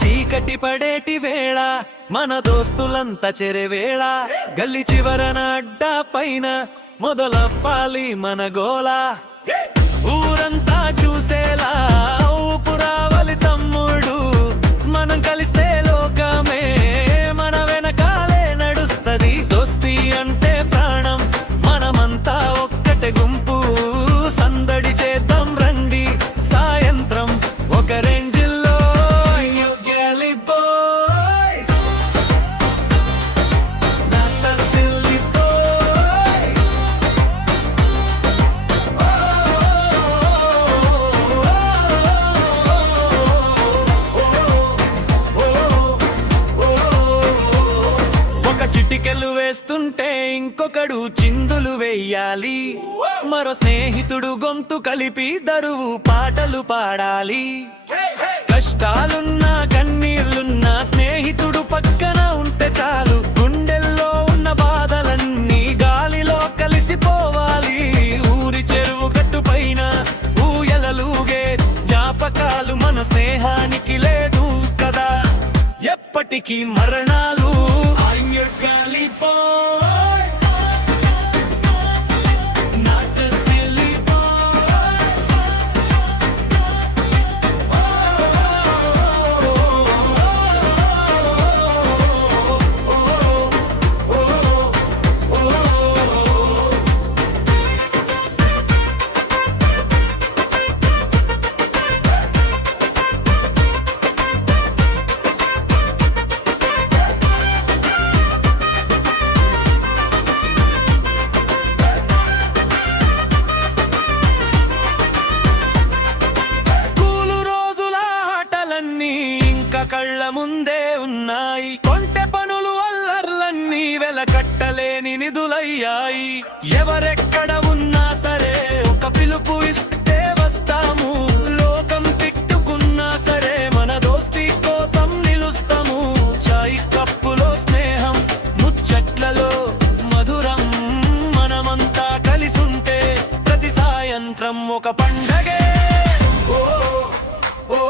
చీకటి పడేటి వేళ మన దోస్తులంతా చెరవేళ గల్లి చివరన అడ్డా పైన మొదలవ్వాలి మన గోల ఊరంతా చూసేలా ఊపు రావాలి తమ్ముడు మనం కలిస్తే లోకమే మన వెనకాలే నడుస్తది దోస్తి అంటే ప్రాణం మనమంతా ఒక్కటే గుంపు సందడి చేద్దాం రండి సాయంత్రం ఒక రేంజిల్లో చిటికెలు వేస్తుంటే ఇంకొకడు చిందులు వేయాలి మరో స్నేహితుడు గొంతు కలిపి దరువు పాటలు పాడాలి కష్టాలున్నా కన్నీళ్లున్నా స్నేహితుడు పక్కన ఉంటే చాలు గుండెల్లో ఉన్న బాధలన్నీ గాలిలో కలిసిపోవాలి ఊరి చెరువు గట్టు పైన ఊయలలుగే జ్ఞాపకాలు మన స్నేహానికి లేదు కదా ఎప్పటికీ మరణాలు Gully boy, not a silly boy. కళ్ళ ముందే ఉన్నాయి కొంటె పనులు అల్లర్లన్నీ వెలకట్టలేని నిధులయ్యాయి ఎవరెక్కడ ఉన్నా సరే ఒక పిలుపు ఇస్తే వస్తాము లోకం తిట్టుకున్నా సరే మన దోస్తి కోసం నిలుస్తాము చాయ్ కప్పులో స్నేహం ముచ్చట్లలో మధురం మనమంతా కలిసుంటే ప్రతి సాయంత్రం ఒక పండగే ఓ ఓ